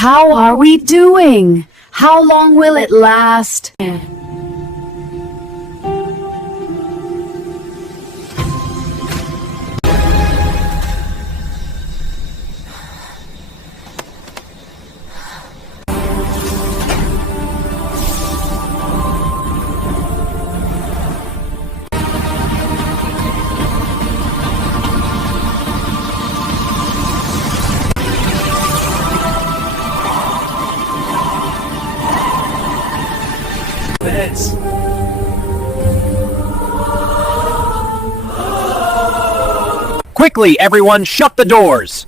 How are we doing? How long will it last? Beds. Quickly, everyone, shut the doors!